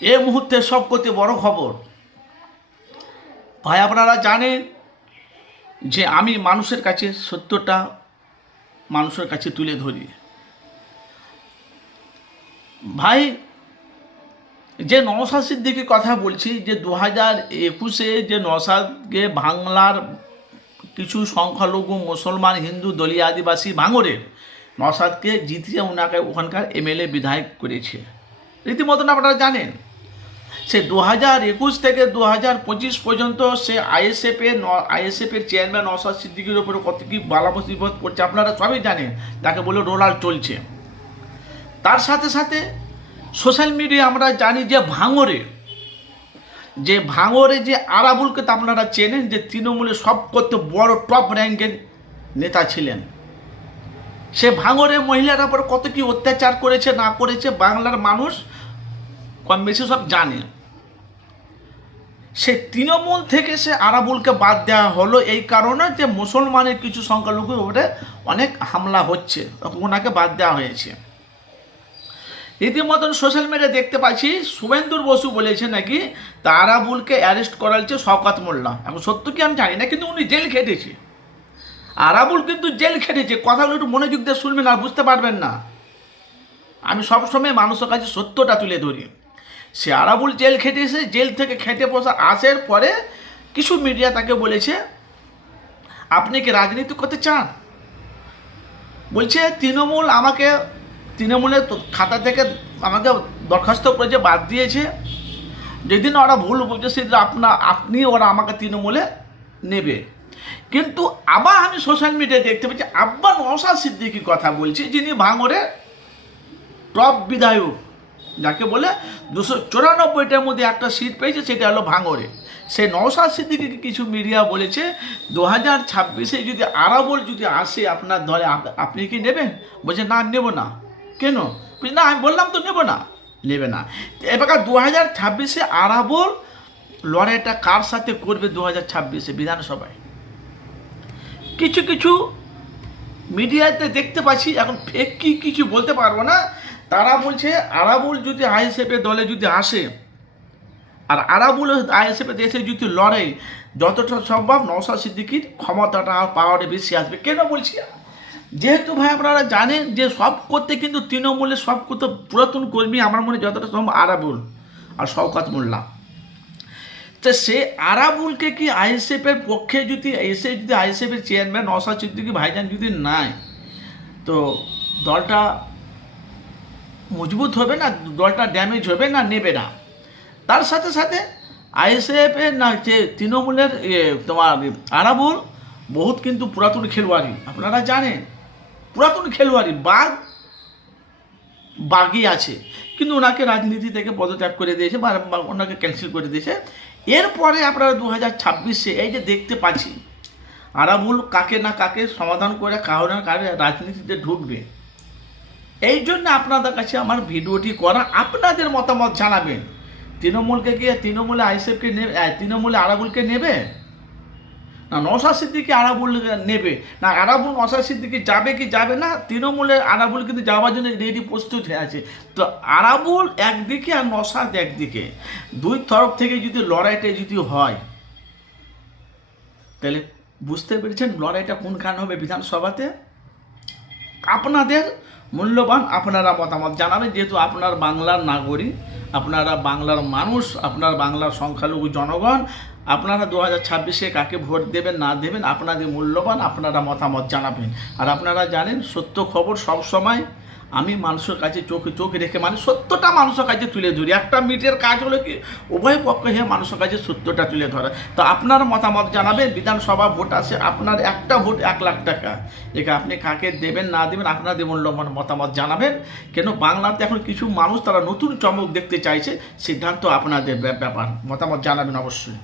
এ মুহূর্তে সব করতে বড় খবর। ভাই, আপনারা জানেন যে আমি মানুষের কাছে সত্যটা মানুষের কাছে তুলে ধরি। ভাই, যে নওশাদ সিদ্দিকির কথা বলছি, যে দু হাজার একুশে যে নওশাদকে বাংলার কিছু সংখ্যালঘু মুসলমান, হিন্দু দলীয় আদিবাসী ভাঙরের নওশাদকে জিতিয়ে ওনাকে ওখানকার এমএলএ বিধায়ক করেছে। রীতিমতন আপনারা জানেন। সে দু হাজার একুশ থেকে দু হাজার পঁচিশ পর্যন্ত সে আইএসএফের আইএসএফের চেয়ারম্যান নওশাদ সিদ্দিকির ওপরে কত কী বালাবসিবত করছে আপনারা সবই জানেন, তাকে বলে রোলার চলছে। তার সাথে সাথে সোশ্যাল মিডিয়া আমরা জানি যে ভাঙরে যে ভাঙরে যে আরাবুলকে তো আপনারা চেনেন যে তৃণমূলের সব করতে বড় টপ র্যাঙ্কের নেতা ছিলেন। সে ভাঙরে মহিলার উপর কত কি অত্যাচার করেছে, না করেছে, বাংলার মানুষ কম বেশি সব জানে। সে তৃণমূল থেকে সে আরাবুলকে বাদ দেওয়া হলো এই কারণে যে মুসলমানের কিছু সংখ্যালঘু উপরে অনেক হামলা হচ্ছে, ওনাকে বাদ দেওয়া হয়েছে। রীতিমতন সোশ্যাল মিডিয়া দেখতে পাচ্ছি, শুভেন্দুর বসু বলেছে নাকি তারাবুলকে অ্যারেস্ট করা হচ্ছে শওকাত মোল্লা। এখন সত্য কি আমি জানি না, কিন্তু উনি জেল খেটেছে। আরাবুল কিন্তু জেল খেটেছে, কথাগুলো একটু মনোযোগ দিয়ে শুনবেন আর বুঝতে পারবেন না। আমি সবসময় মানুষের কাছে সত্যটা তুলে ধরি। সে আরাবুল জেল খেটেছে জেল থেকে খেটে বসা আসার পরে কিছু মিডিয়া তাকে বলেছে, আপনি কি রাজনীতি করতে চান? বলছে, তৃণমূল আমাকে, তৃণমূলের খাতা থেকে আমাকে দরখাস্ত করেছে, বাদ দিয়েছে। যেদিন ওরা ভুল বলছে, সেদিন আপনা, আপনি ওরা আমাকে তৃণমূলে নেবে। কিন্তু আবার আমি সোশ্যাল মিডিয়ায় দেখতে পাচ্ছি, আব্বা নওশাদ সিদ্দিকির কথা বলছি, যিনি ভাঙরে টপ বিধায়ক। যাকে বলে দুশো চুরানব্বইটার মধ্যে একটা সিট পেয়েছে, সেটা হলো ভাঙরে সেই নওশাদ সিদ্দিকিকে কিছু মিডিয়া বলেছে দু হাজার ছাব্বিশে যদি আরাবল যদি আসে আপনার দলে আপনি কি নেবেন? বলছে, না, নেব না। কেন? না, আমি বললাম তো নেব না। নেবে না। এবার দু হাজার ছাব্বিশে আরাবল লড়াইটা কার সাথে করবে দু হাজার ছাব্বিশে বিধানসভায়? কিছু কিছু মিডিয়াতে দেখতে পাচ্ছি, এখন ফেক কি কিছু বলতে পারব না। তারা বলছে, আরাবুল যদি আইএসএফের দলে যদি আসে, আর আরাবুল আইএসএফের দেশে যদি লড়ে, যতটা সম্ভব নওশাদ সিদ্দিকির ক্ষমতাটা আর পাওয়ারে বেশি আসবে। কেন বলছি? যেহেতু ভাই আপনারা জানেন যে সব করতে কিন্তু তৃণমূলের সব করতে পুরাতন কর্মী, আমার মনে যতটা সম্ভব আরাবুল আর শওকাত মোল্লা। তো সে আরাবুলকে কি আইএসএফের পক্ষে যদি, এসে যদি আইএসএফের চেয়ারম্যান নওশাদ সিদ্দিকী, ভাইজান যদি নাই, তো দলটা মজবুত হবে না, দলটা ড্যামেজ হবে না, নেবে না। তার সাথে সাথে আইএসএফের না, যে তৃণমূলের তোমার আরাবুল, বহুত কিন্তু পুরাতন খেলোয়াড়ি। আপনারা জানেন, পুরাতন খেলোয়াড়ি, বাঘ বাগই আছে। কিন্তু ওনাকে রাজনীতি থেকে পদত্যাগ করে দিয়েছে বা ওনাকে ক্যান্সেল করে দিয়েছে। এরপরে আপনারা দু হাজার ছাব্বিশে এই যে দেখতে পাচ্ছি, আরাবুল কাকে না কাকে সমাধান করে কারও না কারও রাজনীতিতে ঢুকবে। এই জন্য আপনাদের কাছে আমার ভিডিওটি করা আপনাদের মতামত জানাবেন। তৃণমূলকে কি তৃণমূলে আইসেফকে নেবে তৃণমূলে আরাবুলকে নেবে? না নশা সিদ্দিকি আরাবুল নেবে। না, আরাবুল নশা সিদ্দিকি যাবে কি যাবে না তৃণমূলের আরাবুল কিন্তু যাওয়ার জন্য রেডি প্রস্তুত হয়ে আছে। তো আরাবুল একদিকে আর নশাদ একদিকে। দুই তরফ থেকে যদি লড়াইটা যদি হয়, তাহলে বুঝতে পেরেছেন লড়াইটা কোনখানে হবে বিধানসভাতে? আপনাদের মূল্যবান আপনারা মতামত জানাবেন যেহেতু আপনার বাংলার নাগরিক, আপনারা বাংলার মানুষ, আপনার বাংলার সংখ্যালঘু জনগণ, আপনারা দু হাজার ছাব্বিশে কাকে ভোট দেবেন, না দেবেন, আপনাদের মূল্যবান আপনারা মতামত জানাবেন। আর আপনারা জানেন, সত্য খবর সব সময় আমি মানুষের কাছে চোখ চোখ রেখে মানে সত্যটা মানুষের কাছে তুলে ধরি। একটা মিটের কাজ হলো কি, উভয় পক্ষ হয়ে মানুষের কাছে সত্যটা তুলে ধরা। তো আপনার মতামত জানাবেন, বিধানসভা ভোট আছে, আপনার একটা ভোট এক লাখ টাকা। এটা আপনি কাকে দেবেন, না দেবেন আপনাদের মূল্যবান মতামত জানাবেন। কেন বাংলাতে এখন কিছু মানুষ তারা নতুন চমক দেখতে চাইছে, সিদ্ধান্ত আপনাদের ব্যাপার। মতামত জানাবেন অবশ্যই।